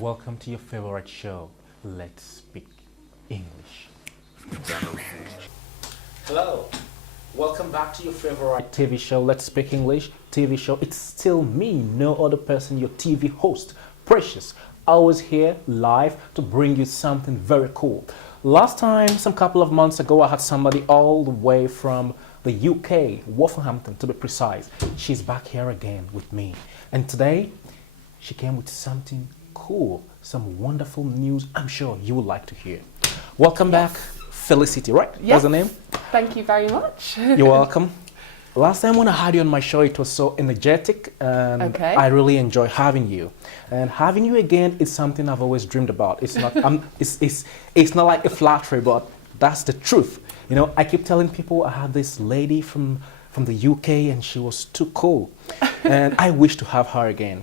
Welcome to your favorite show, Let's Speak English. Hello, welcome back to your favorite TV show, Let's Speak English TV show. It's still me, no other person, your TV host, Precious. Always here live to bring you something very cool. Last time, some couple of months ago, I had somebody all the way from the UK, Wolverhampton to be precise. She's back here again with me. And today, she came with something cool, some wonderful news I'm sure you would like to hear. Welcome back, Felicity, right? Yes. What's the name? Thank you very much. You're welcome. Last time when I had you on my show, it was so energetic and Okay. I really enjoy having you. And having you again is something I've always dreamed about. It's not, it's not like a flattery, but that's the truth. You know, I keep telling people I had this lady from the UK and she was too cool. And I wish to have her again.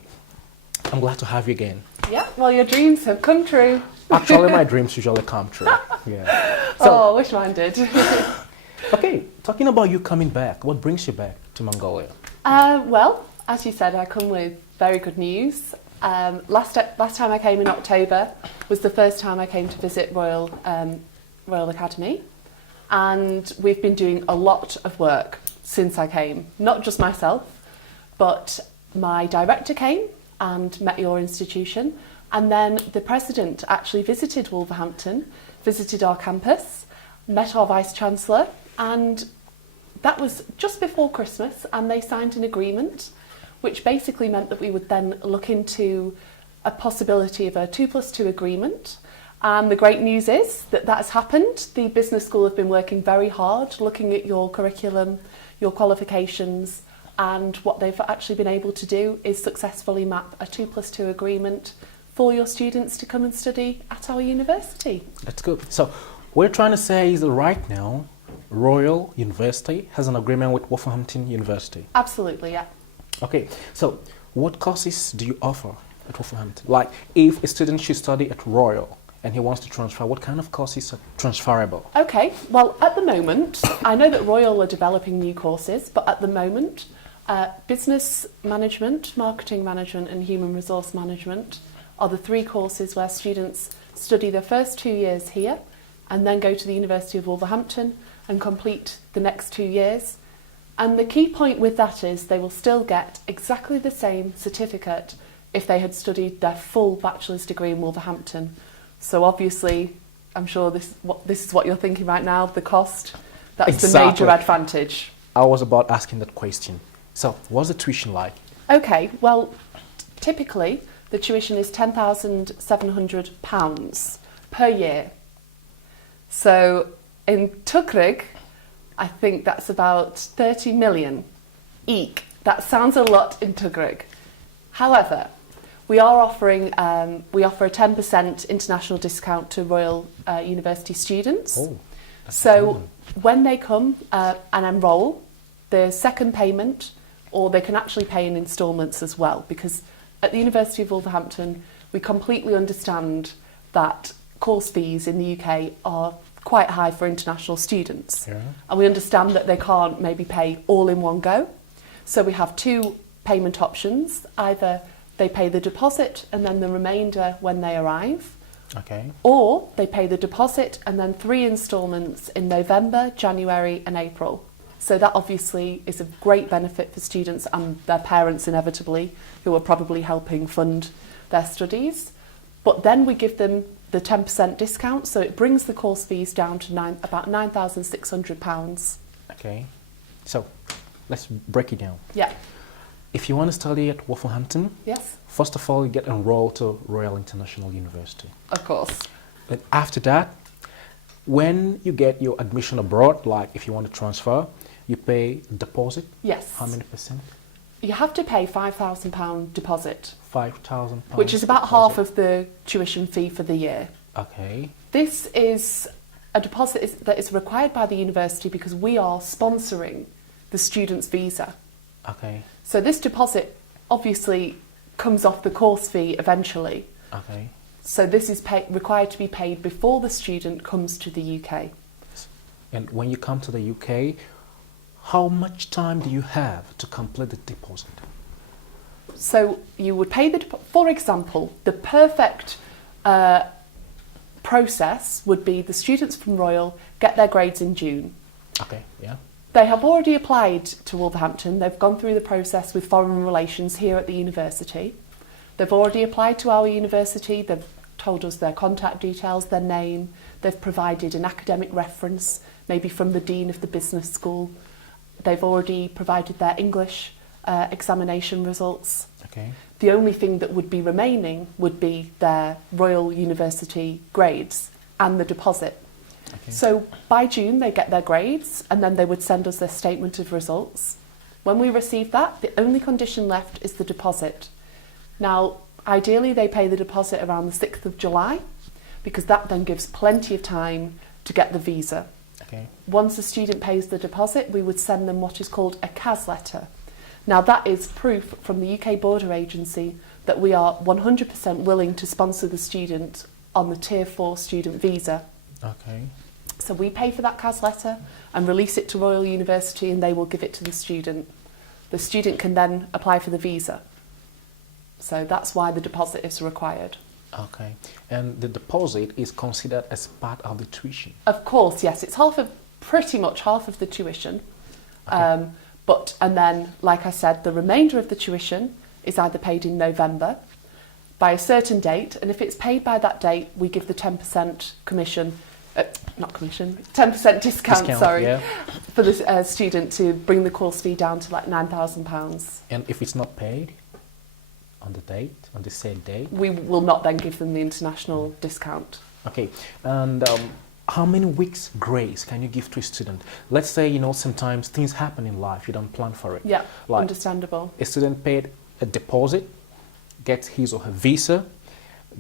I'm glad to have you again. Yeah, well, your dreams have come true. Actually, my dreams usually come true. Yeah. So, Oh, I wish mine did. okay, talking about you coming back, what brings you back to Mongolia? Well, as you said, I come with very good news. Last time I came in October was the first time I came to visit Royal Academy. And we've been doing a lot of work since I came. Not just myself, but my director came and met your institution. And then the president actually visited Wolverhampton, visited our campus, met our vice-chancellor, and that was just before Christmas, and they signed an agreement which basically meant that we would then look into a possibility of a 2+2 agreement. And the great news is that that's happened. The business school have been working very hard looking at your curriculum, your qualifications, and what they've actually been able to do is successfully map a 2+2 agreement for your students to come and study at our university. That's good. So what we're trying to say is that right now, Royal University has an agreement with Wolverhampton University. Absolutely, yeah. Okay, so what courses do you offer at Wolverhampton? Like if a student should study at Royal and he wants to transfer, what kind of courses are transferable? Okay, well, at the moment, I know that Royal are developing new courses, but at the moment, business management, marketing management and human resource management are the three courses where students study their first 2 years here and then go to the University of Wolverhampton and complete the next 2 years. And the key point with that is they will still get exactly the same certificate if they had studied their full bachelor's degree in Wolverhampton. So obviously, I'm sure this is what you're thinking right now, the cost, that's Exactly. the major advantage. I was about asking that question. So what's the tuition like? Okay, well, typically the tuition is £10,700 per year. So in Tughrig, I think that's about 30 million. Eek, that sounds a lot in Tughrig. However, we offer a 10% international discount to Royal University students. Oh, that's So good. when they come and enrol, the second payment, or they can actually pay in instalments as well, because at the University of Wolverhampton, we completely understand that course fees in the UK are quite high for international students. Yeah. And we understand that they can't maybe pay all in one go. So we have two payment options. Either they pay the deposit and then the remainder when they arrive, Okay. or they pay the deposit and then 3 instalments in November, January and April. So that obviously is a great benefit for students and their parents inevitably, who are probably helping fund their studies. But then we give them the 10% discount, so it brings the course fees down to about £9,600. Okay. So let's break it down. Yeah. If you want to study at Wolverhampton, Yes, first of all, you get enrolled to Royal International University. of course. And after that, when you get your admission abroad, like if you want to transfer, you pay deposit. Yes. How many percent? You have to pay £5,000 deposit, £5,000. which is about half of the tuition fee for the year. Okay. This is a deposit that is required by the university because we are sponsoring the student's visa. Okay. So this deposit obviously comes off the course fee eventually. Okay. So this is required to be paid before the student comes to the UK. And when you come to the UK, how much time do you have to complete the deposit? So you would pay for example, the perfect process would be the students from Royal get their grades in June. Okay, yeah. They have already applied to Wolverhampton. They've gone through the process with Foreign Relations here at the university. They've already applied to our university. They've told us their contact details, their name. They've provided an academic reference, maybe from the Dean of the Business School. They've already provided their English examination results. Okay. The only thing that would be remaining would be their Royal University grades and the deposit. Okay. So by June they get their grades and then they would send us their statement of results. When we receive that, the only condition left is the deposit. Now, ideally they pay the deposit around the 6th of July because that then gives plenty of time to get the visa. Okay. Once the student pays the deposit, we would send them what is called a CAS letter. Now that is proof from the UK Border Agency that we are 100% willing to sponsor the student on the Tier 4 student visa. Okay. So we pay for that CAS letter and release it to Royal University and they will give it to the student. The student can then apply for the visa. So that's why the deposit is required. Okay. And the deposit is considered as part of the tuition? Of course, yes. It's pretty much half of the tuition. Okay. And then, like I said, the remainder of the tuition is either paid in November by a certain date, and if it's paid by that date, we give the 10% commission, 10% discount, sorry, yeah. for the student to bring the course fee down to like £9,000. And if it's not paid on the date, on the said date? We will not then give them the international discount. Okay. And how many weeks grace can you give to a student? Let's say, sometimes things happen in life, you don't plan for it. Yeah, Like, understandable. a student paid a deposit, gets his or her visa,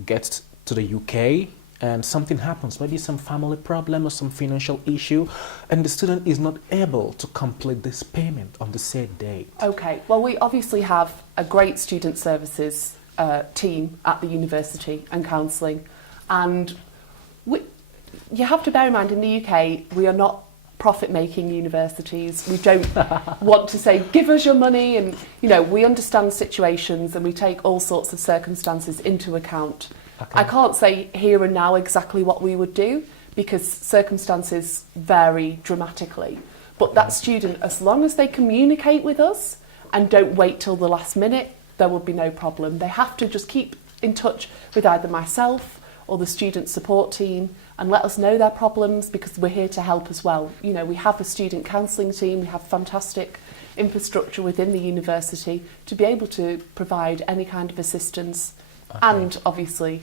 gets to the UK, and something happens, maybe some family problem or some financial issue, and the student is not able to complete this payment on the said date. Okay, well, we obviously have a great student services team at the university and counselling, and you have to bear in mind in the UK we are not profit-making universities. We don't want to say give us your money, and we understand situations and we take all sorts of circumstances into account. Okay. I can't say here and now exactly what we would do because circumstances vary dramatically. But that student, as long as they communicate with us and don't wait till the last minute, there will be no problem. They have to just keep in touch with either myself or the student support team and let us know their problems because we're here to help as well. We have a student counselling team, we have fantastic infrastructure within the university to be able to provide any kind of assistance. Okay. And obviously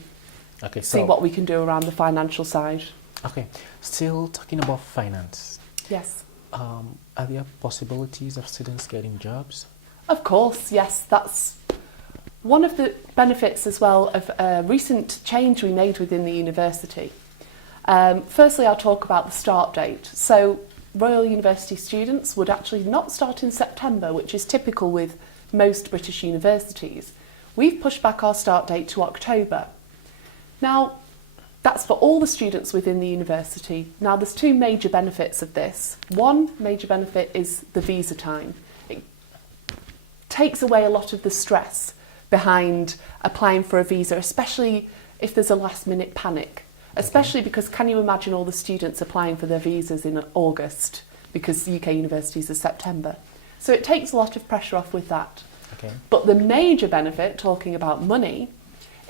see what we can do around the financial side. Okay, still talking about finance. Yes. Are there possibilities of students getting jobs? Of course, yes. That's one of the benefits as well of a recent change we made within the university. Firstly, I'll talk about the start date. So Royal University students would actually not start in September, which is typical with most British universities. We've pushed back our start date to October. Now, that's for all the students within the university. Now, there's two major benefits of this. One major benefit is the visa time. It takes away a lot of the stress behind applying for a visa, especially if there's a last-minute panic. Especially because can you imagine all the students applying for their visas in August because UK universities are September. So it takes a lot of pressure off with that. Okay. But the major benefit, talking about money,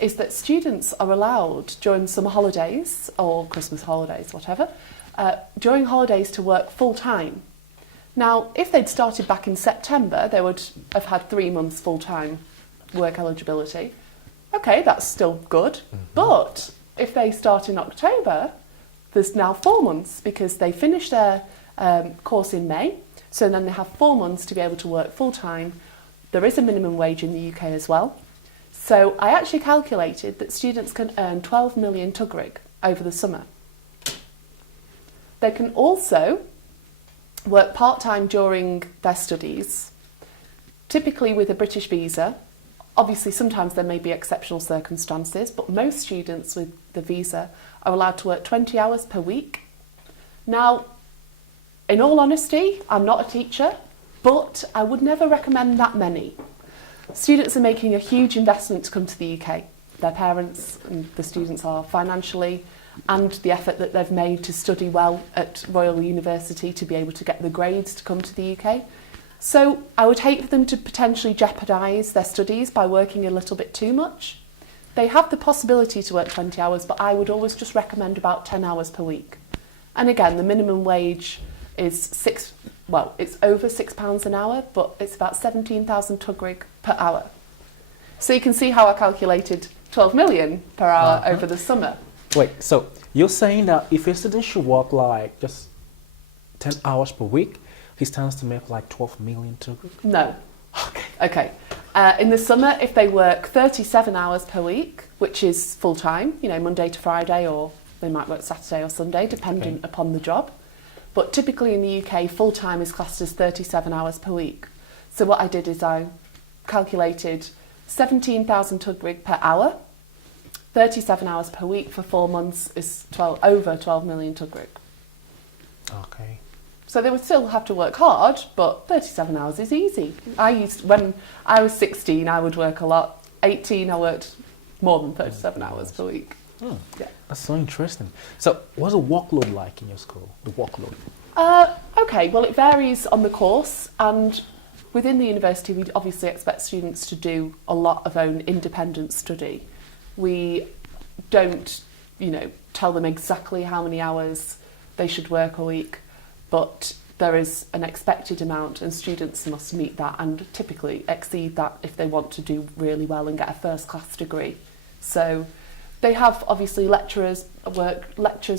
is that students are allowed during summer holidays or Christmas holidays, whatever, during holidays to work full-time. Now, if they'd started back in September, they would have had 3 months full-time work eligibility. Okay, that's still good. Mm-hmm. But if they start in October, there's now 4 months because they finish their course in May. So then they have 4 months to be able to work full-time. There is a minimum wage in the UK as well. So I actually calculated that students can earn 12 million Tughrig over the summer. They can also work part-time during their studies, typically with a British visa. Obviously, sometimes there may be exceptional circumstances, but most students with the visa are allowed to work 20 hours per week. Now, in all honesty, I'm not a teacher, but I would never recommend that many. Students are making a huge investment to come to the UK. Their parents and the students are financially, and the effort that they've made to study well at Royal University to be able to get the grades to come to the UK. So I would hate for them to potentially jeopardise their studies by working a little bit too much. They have the possibility to work 20 hours, but I would always just recommend about 10 hours per week. And again, the minimum wage is it's over £6 an hour, but it's about 17,000 Tugrig per hour. So you can see how I calculated 12 million per hour over the summer. Wait, so you're saying that if a student should work like just 10 hours per week, he stands to make like 12 million Tugrig? No. Okay. In the summer, if they work 37 hours per week, which is full-time, Monday to Friday, or they might work Saturday or Sunday, dependent upon the job. But typically in the UK, full-time is classed as 37 hours per week. So what I did is I calculated 17,000 Tugrig per hour. 37 hours per week for 4 months is over 12 million Tugrig. Okay. So they would still have to work hard, but 37 hours is easy. When I was 16, I would work a lot. 18, I worked more than 37 hours per week. Oh, yeah. That's so interesting. So what's the workload like in your school, the workload? Okay, well, it varies on the course, and within the university, we obviously expect students to do a lot of own independent study. We don't, tell them exactly how many hours they should work a week, but there is an expected amount and students must meet that and typically exceed that if they want to do really well and get a first-class degree. So they have obviously lectures,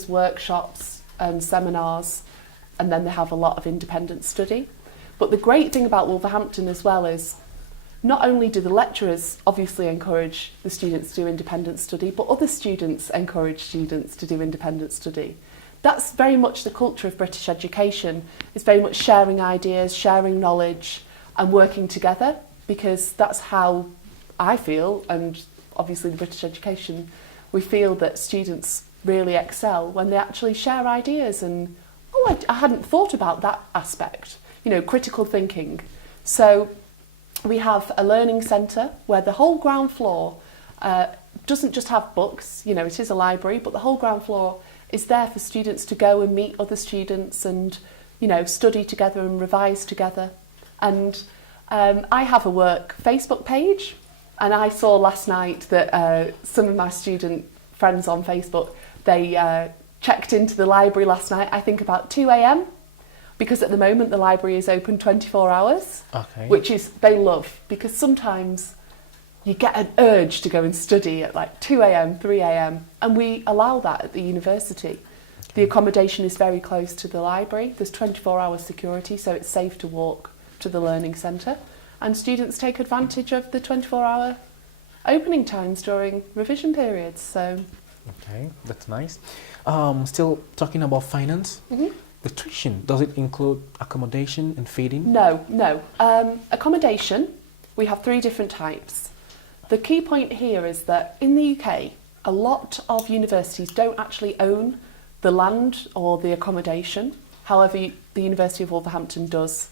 workshops and seminars, and then they have a lot of independent study. But the great thing about Wolverhampton as well is not only do the lecturers obviously encourage the students to do independent study, but other students encourage students to do independent study. That's very much the culture of British education. It's very much sharing ideas, sharing knowledge and working together, because that's how I feel, and obviously the British education, we feel that students really excel when they actually share ideas and, I hadn't thought about that aspect, critical thinking. So we have a learning centre where the whole ground floor doesn't just have books, it is a library, but the whole ground floor is there for students to go and meet other students and, study together and revise together. And I have a work Facebook page, and I saw last night that some of my student friends on Facebook, they checked into the library last night, I think about 2 a.m, because at the moment the library is open 24 hours, which is they love, because sometimes you get an urge to go and study at like 2 a.m, 3 a.m, and we allow that at the university. The accommodation is very close to the library. There's 24-hour security, so it's safe to walk to the learning centre. And students take advantage of the 24-hour opening times during revision periods. So, okay, that's nice. Still talking about finance. Mm-hmm. The tuition, does it include accommodation and feeding? No. Accommodation, we have 3 different types. The key point here is that in the UK, a lot of universities don't actually own the land or the accommodation. However, the University of Wolverhampton does.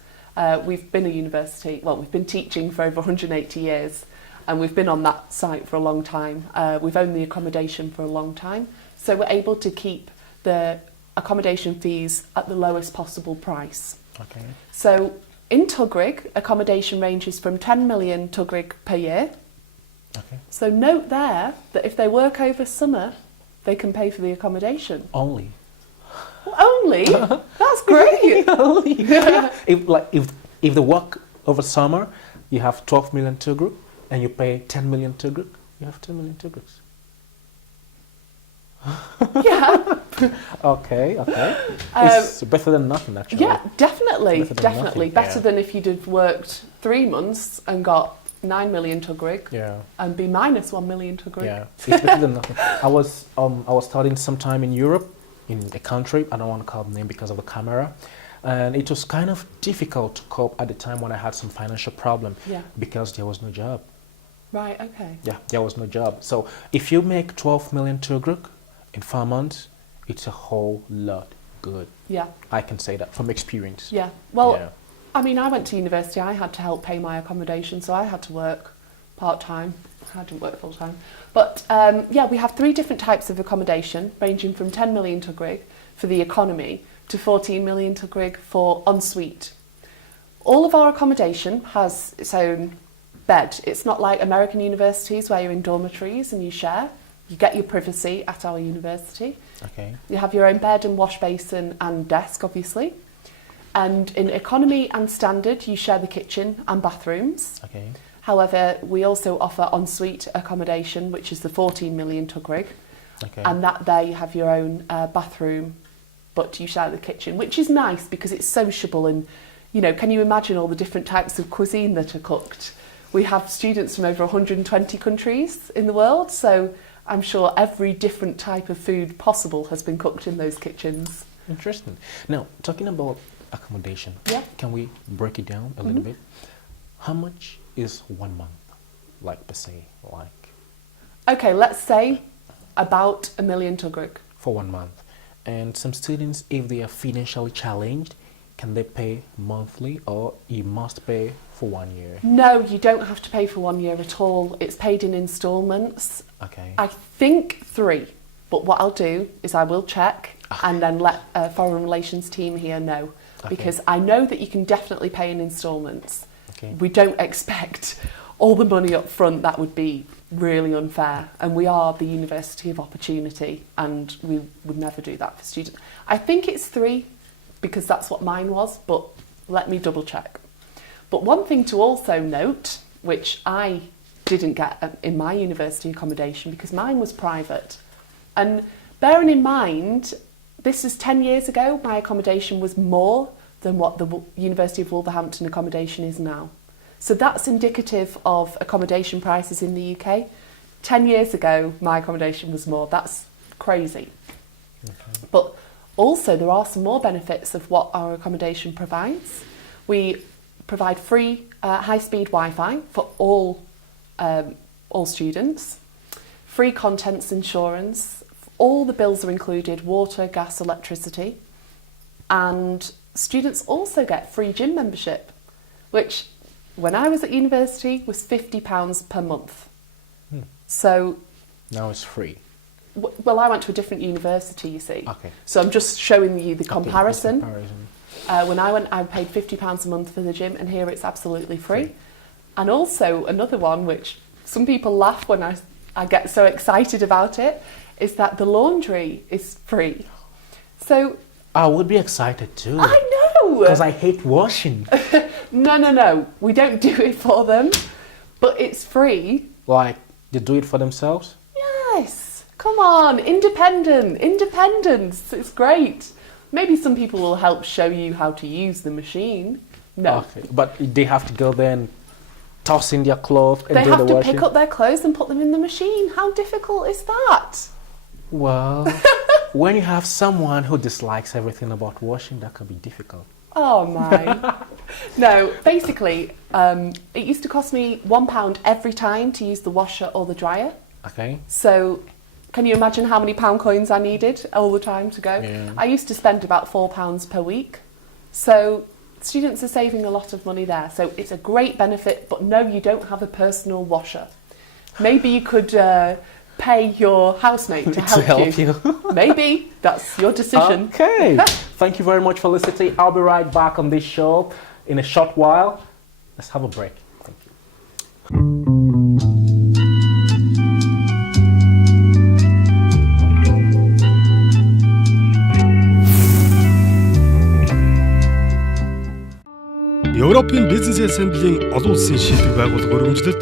We've been we've been teaching for over 180 years, and we've been on that site for a long time. We've owned the accommodation for a long time, so we're able to keep the accommodation fees at the lowest possible price. Okay. So in Tugrig, accommodation ranges from 10 million Tugrig per year. Okay. So note there that if they work over summer, they can pay for the accommodation. Only? Only? That's great! Only. If they work over summer, you have 12 million Tugrig, and you pay 10 million Tugrig, you have 10 million Tugrigs. Yeah. Okay. It's better than nothing, actually. Yeah, definitely. Better Yeah. than if you'd have worked 3 months and got 9 million Tugrig, and be minus 1 million Tugrig. Yeah, it's better than nothing. I was studying sometime in Europe, in a country, I don't want to call the name because of the camera, and it was kind of difficult to cope at the time when I had some financial problem, because there was no job. Right, okay. Yeah, there was no job. So if you make 12 million Tugrig in 4 months, it's a whole lot good. Yeah. I can say that from experience. Yeah. Well, Yeah. I mean, I went to university. I had to help pay my accommodation, so I had to work part-time. I didn't work full-time. But, yeah, we have 3 different types of accommodation, ranging from 10 million Tugrig for the economy to 14 million Tugrig for ensuite. All of our accommodation has its own bed. It's not like American universities where you're in dormitories and you share. You get your privacy at our university. Okay. You have your own bed and wash basin and desk, obviously. And in economy and standard, you share the kitchen and bathrooms. Okay. However, we also offer ensuite accommodation, which is the 14 million Tugrig. Okay. And that there you have your own bathroom, but you share the kitchen, which is nice because it's sociable. And, you know, can you imagine all the different types of cuisine that are cooked? We have students from over 120 countries in the world, so I'm sure every different type of food possible has been cooked in those kitchens. Interesting. Now, talking about accommodation, Yeah. can we break it down a little bit? How much is 1 month, like per se, like Okay, let's say about 1 million Tugrig. for 1 month? And some students, if they are financially challenged, can they pay monthly or you must pay for 1 year? No, you don't have to pay for 1 year at all. It's paid in instalments. Okay. I think 3, but what I'll do is I will check and then let foreign relations team here know, because I know that you can definitely pay in instalments. Okay. We don't expect all the money up front. That would be really unfair, and we are the University of Opportunity, and we would never do that for students. I think it's 3 because that's what mine was, but let me double check. But one thing to also note, which I didn't get in my university accommodation because mine was private, and bearing in mind this is 10 years ago, my accommodation was more than what the University of Wolverhampton accommodation is now. So that's indicative of accommodation prices in the UK. 10 years ago, my accommodation was more. That's crazy. Okay. But also, there are some more benefits of what our accommodation provides. We provide free high-speed Wi-Fi for all students, free contents insurance, all the bills are included, water, gas, electricity, and students also get free gym membership, which when I was at university was £50 per month. So Now it's free. well, I went to a different university, you see. Okay. So I'm just showing you the comparison. Comparison. When I went, I paid £50 a month for the gym, and here it's absolutely free. And also another one, which some people laugh when I get so excited about it, is that the laundry is free. So I would be excited too. I know. Because I hate washing. No. We don't do it for them, but it's free. Like, they do it for themselves? Yes. Come on, independence. It's great. Maybe some people will help show you how to use the machine. No. Okay. But they have to go there and toss in their clothes and They do have the to washing? pick up their clothes and put them in the machine. How difficult is that? Well, when you have someone who dislikes everything about washing, that can be difficult. Oh my. No, basically, it used to cost me £1 every time to use the washer or the dryer. Okay. So can you imagine how many pound coins I needed all the time to go? Yeah. I used to spend about £4 per week. So students are saving a lot of money there. So it's a great benefit, but no, you don't have a personal washer. Maybe you could pay your housemate to help you. Maybe. That's your decision. Okay. Thank you very much for listening. I'll be right back on this show in a short while. Let's have a break. Thank you. Европын бизнес ассамблийн олон улсын шилдэг байгууллага өргөмжлөлд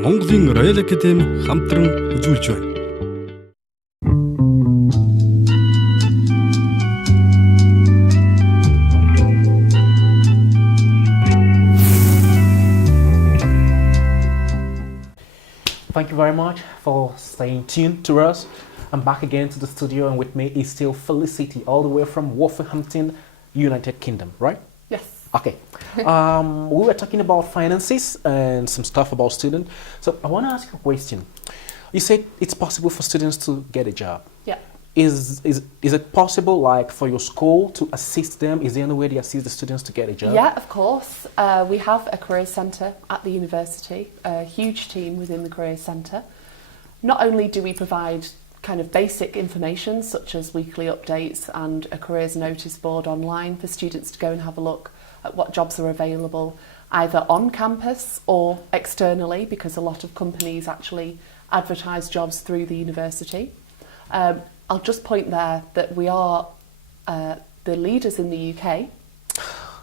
Монголын Royal Academy хамтран үзүүлж байна. Thank you very much for staying tuned to us. I'm back again to the studio, and with me is still Felicity, all the way from Wolverhampton, United Kingdom, right? Yes. Okay. We were talking about finances and some stuff about students. So I want to ask you a question. You said it's possible for students to get a job. Yeah. Is it possible, like, for your school to assist them? Is there any way they assist the students to get a job? Yeah, of course. We have a careers centre at the university, a huge team within the careers centre. Not only do we provide kind of basic information such as weekly updates and a careers notice board online for students to go and have a look at what jobs are available either on campus or externally, because a lot of companies actually advertise jobs through the university. I'll just point there that we are the leaders in the UK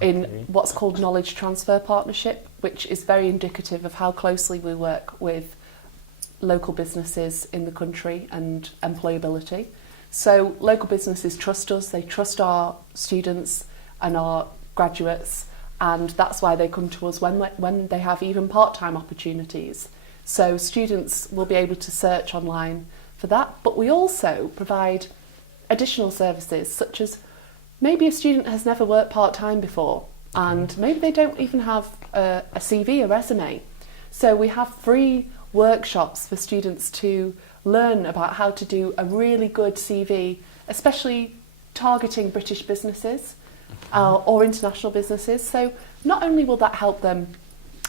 in what's called Knowledge Transfer Partnership, which is very indicative of how closely we work with local businesses in the country and employability. So local businesses trust us, they trust our students and our graduates, and that's why they come to us when they have even part-time opportunities. So students will be able to search online for that, but we also provide additional services such as maybe a student has never worked part-time before and maybe they don't even have a CV, a resume. So we have free workshops for students to learn about how to do a really good CV, especially targeting British businesses or international businesses. So not only will that help them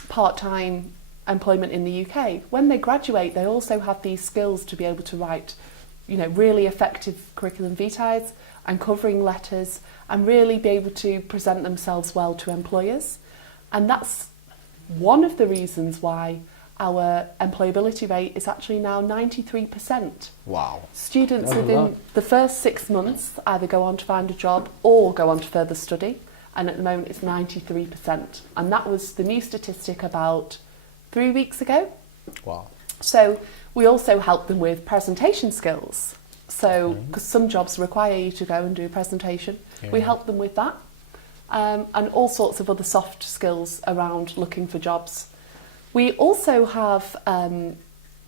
part-time employment in the UK, when they graduate they also have these skills to be able to write, you know, really effective curriculum vitae and covering letters and really be able to present themselves well to employers. And that's one of the reasons why our employability rate is actually now 93%. Wow. Students That's a within lot. the first 6 months either go on to find a job or go on to further study, and at the moment it's 93%. And that was the new statistic about 3 weeks ago. Wow. So we also help them with presentation skills. So, because some jobs require you to go and do a presentation, we help them with that. And all sorts of other soft skills around looking for jobs. We also have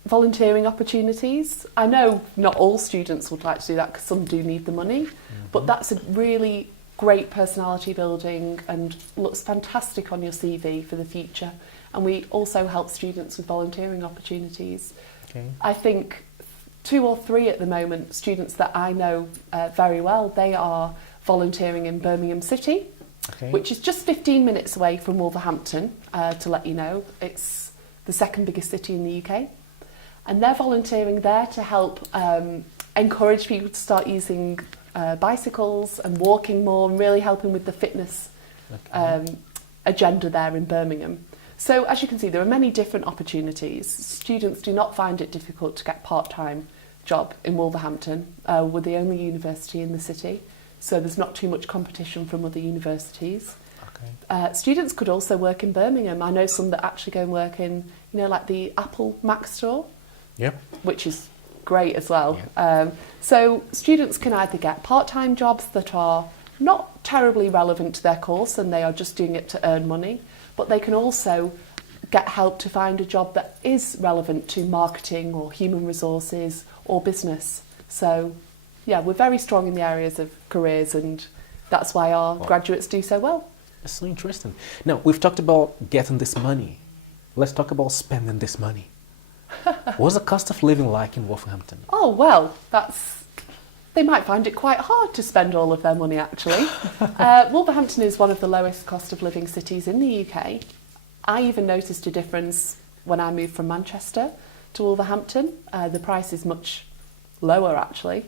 volunteering opportunities. I know not all students would like to do that because some do need the money, but that's a really great personality building and looks fantastic on your CV for the future. And we also help students with volunteering opportunities. Okay. I think 2 or 3 at the moment, students that I know very well, they are volunteering in Birmingham City, which is just 15 minutes away from Wolverhampton, to let you know. It's the second biggest city in the UK. And they're volunteering there to help encourage people to start using bicycles and walking more and really helping with the fitness agenda there in Birmingham. So as you can see, there are many different opportunities. Students do not find it difficult to get a part-time job in Wolverhampton. We're the only university in the city, so there's not too much competition from other universities. Okay. Students could also work in Birmingham. I know some that actually go and work in, you know, like the Apple Mac store, which is great as well. So students can either get part-time jobs that are not terribly relevant to their course and they are just doing it to earn money, but they can also get help to find a job that is relevant to marketing or human resources or business. So, yeah, we're very strong in the areas of careers, and that's why our graduates do so well. That's so interesting. Now, we've talked about getting this money. Let's talk about spending this money. What's the cost of living like in Wolverhampton? Oh, well, they might find it quite hard to spend all of their money, actually. Wolverhampton is one of the lowest cost of living cities in the UK. I even noticed a difference when I moved from Manchester to Wolverhampton. The price is much lower, actually.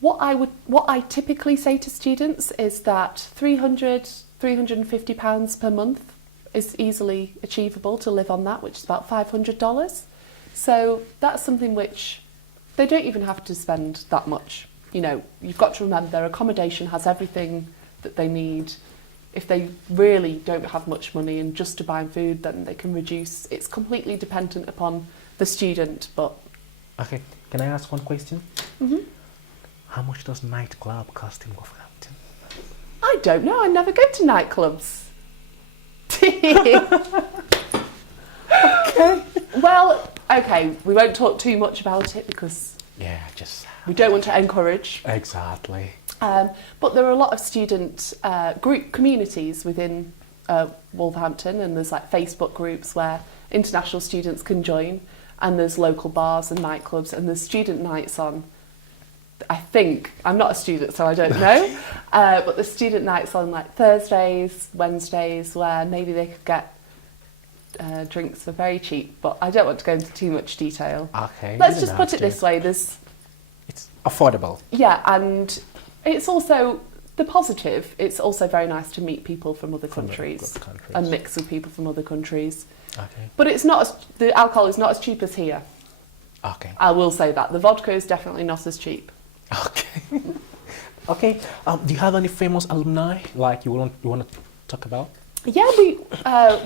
What I typically say to students is that £350 per month is easily achievable to live on that, which is about $500. So that's something which they don't even have to spend that much. You know, you've got to remember their accommodation has everything that they need. If they really don't have much money and just to buy food, then they can reduce. It's completely dependent upon the student, but... Okay, can I ask one question? Mm-hmm. How much does nightclub cost in Wolverhampton? I don't know, I never go to nightclubs. Okay. Well, okay, we won't talk too much about it because we don't want to encourage. Exactly. But there are a lot of student group communities within Wolverhampton, and there's like Facebook groups where international students can join, and there's local bars and nightclubs, and there's student nights on. I think, I'm not a student, so I don't know, but the student nights on like Thursdays, Wednesdays, where maybe they could get drinks for very cheap, but I don't want to go into too much detail. Okay. Let's just put it this way, It's affordable. yeah, and it's also the positive. It's also very nice to meet people from other countries and mix with people from other countries. Okay. But it's not the alcohol is not as cheap as here. Okay. I will say that the vodka is definitely not as cheap. Okay. Okay. Do you have any famous alumni like you want to talk about? Yeah,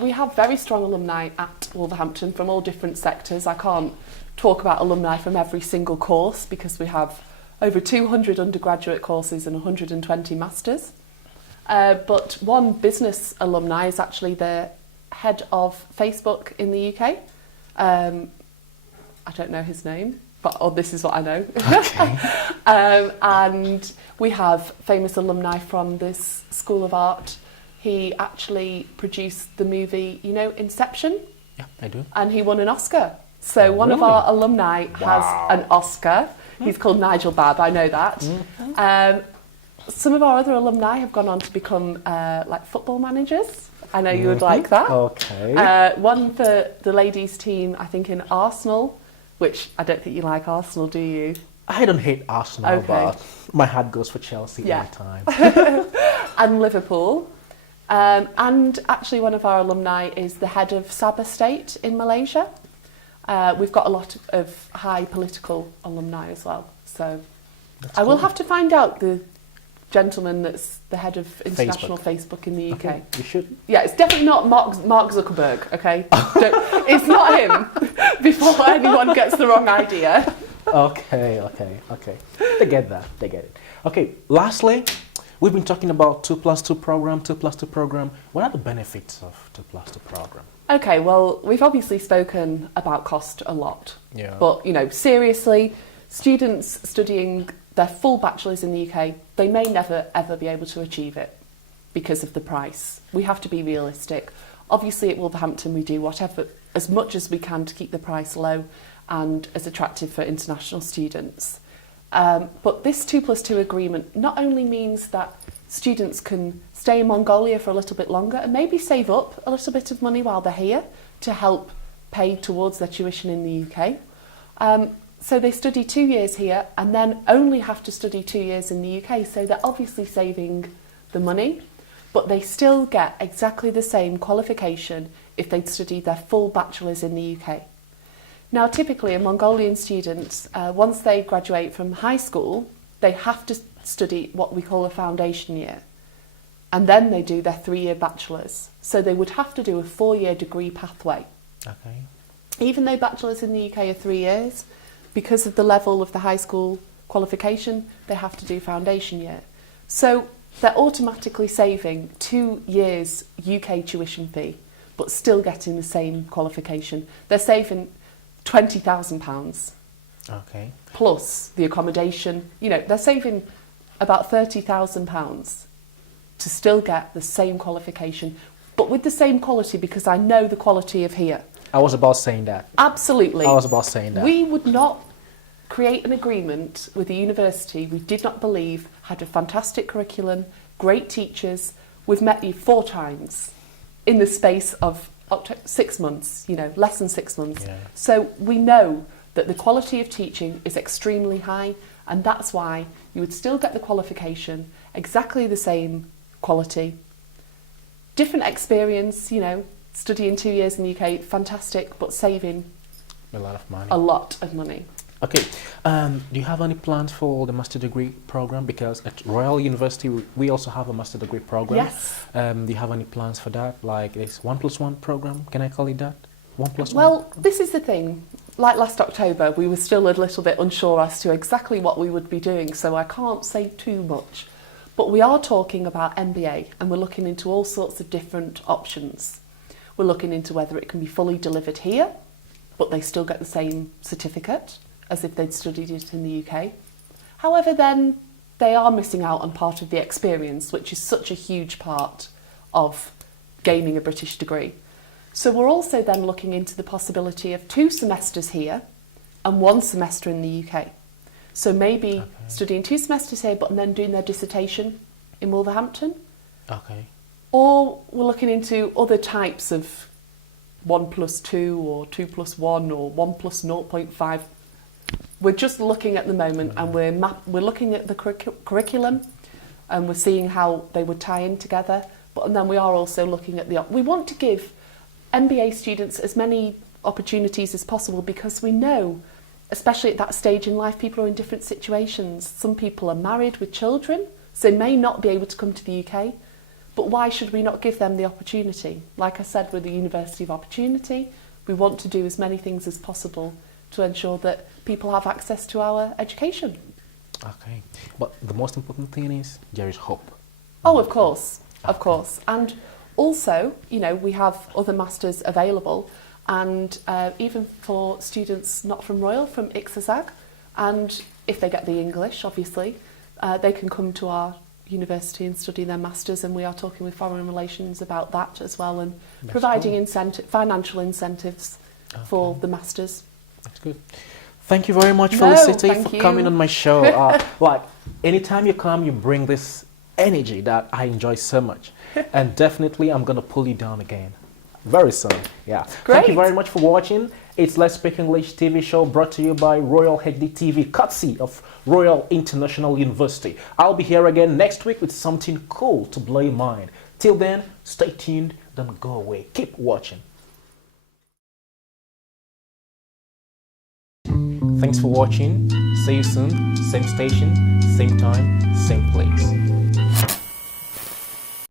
we have very strong alumni at Wolverhampton from all different sectors. I can't talk about alumni from every single course because we have over 200 undergraduate courses and 120 masters. But one business alumni is actually the head of Facebook in the UK. I don't know his name, but this is what I know. Okay. And we have famous alumni from this School of Art. He actually produced the movie, you know, Inception? Yeah, I do. And he won an Oscar. So one of really? our alumni has an Oscar. He's called Nigel Babb, I know that. Some of our other alumni have gone on to become like football managers. I know you would like that. Okay. One for the ladies team, I think in Arsenal, which I don't think you like Arsenal, do you? I don't hate Arsenal, Okay. but my heart goes for Chelsea Yeah. every time. And Liverpool. And actually one of our alumni is the head of Sabah State in Malaysia. We've got a lot of high political alumni as well. So I will have to find out the gentleman that's the head of international Facebook in the UK. Okay, you should. Yeah, it's definitely not Mark Zuckerberg, okay? It's not him, before anyone gets the wrong idea. Okay. They get that. They get it. Okay, lastly, we've been talking about 2+2 program. What are the benefits of 2+2 program? Okay, well, we've obviously spoken about cost a lot. Yeah. But, you know, seriously, students studying their full bachelor's in the UK, they may never, ever be able to achieve it because of the price. We have to be realistic. Obviously, at Wolverhampton, we do whatever, as much as we can to keep the price low and as attractive for international students. But this 2+2 agreement not only means that students can stay in Mongolia for a little bit longer and maybe save up a little bit of money while they're here to help pay towards their tuition in the UK. So they study 2 years here and then only have to study 2 years in the UK. So they're obviously saving the money, but they still get exactly the same qualification if they'd studied their full bachelor's in the UK. Now, typically, a Mongolian student, once they graduate from high school, they have to study what we call a foundation year. And then they do their 3-year bachelor's. So they would have to do a 4-year degree pathway. Okay. Even though bachelor's in the UK are 3 years, because of the level of the high school qualification, they have to do foundation year. So they're automatically saving 2 years UK tuition fee, but still getting the same qualification. They're saving £20,000 Okay. plus the accommodation. You know, they're saving about £30,000 to still get the same qualification, but with the same quality, because I know the quality of here. I was about saying that. Absolutely. I was about saying that. We would not create an agreement with a university we did not believe had a fantastic curriculum, great teachers. We've met you 4 times in the space of 6 months, you know, less than 6 months. Yeah. So we know that the quality of teaching is extremely high, and that's why you would still get the qualification, exactly the same quality. Different experience, you know, studying 2 years in the UK, fantastic, but saving A lot of money. a lot of money. Okay. Do you have any plans for the master degree program? Because at Royal University, we also have a master degree program. Yes. Do you have any plans for that? Like this 1+1 program? Can I call it that? 1+1? Well, this is the thing. Like last October, we were still a little bit unsure as to exactly what we would be doing, so I can't say too much. But we are talking about MBA, and we're looking into all sorts of different options. We're looking into whether it can be fully delivered here, but they still get the same certificate as if they'd studied it in the UK. However, then they are missing out on part of the experience, which is such a huge part of gaining a British degree. So we're also then looking into the possibility of 2 semesters here and 1 semester in the UK. So maybe studying 2 semesters here, but then doing their dissertation in Wolverhampton. Okay. Or we're looking into other types of 1+2 or 2+1 or 1+0.5. We're just looking at the moment, and we're looking at the curriculum, and we're seeing how they would tie in together. But and then we are also looking at we want to give MBA students as many opportunities as possible, because we know, especially at that stage in life, people are in different situations. Some people are married with children, so they may not be able to come to the UK. But why should we not give them the opportunity? Like I said, we're the University of Opportunity. We want to do as many things as possible to ensure that people have access to our education. Okay. But the most important thing is there is hope. Oh, of course, of course. And also, you know, we have other masters available, and even for students not from Royal, from ICSAZAG, and if they get the English, obviously, they can come to our university and study their masters, and we are talking with Foreign Relations about that as well, and That's providing financial incentives for the masters. That's good. Thank you very much, No, Felicity, thank for you. coming on my show. Like, anytime you come, you bring this energy that I enjoy so much. And definitely, I'm going to pull you down again very soon. Yeah. Thank you Great. very much for watching. It's Let's Speak English TV show brought to you by Royal HD TV, courtesy of Royal International University. I'll be here again next week with something cool to blow your mind. Till then, stay tuned. Don't go away. Keep watching. Thanks for watching. See you soon. Same station, same time, same place.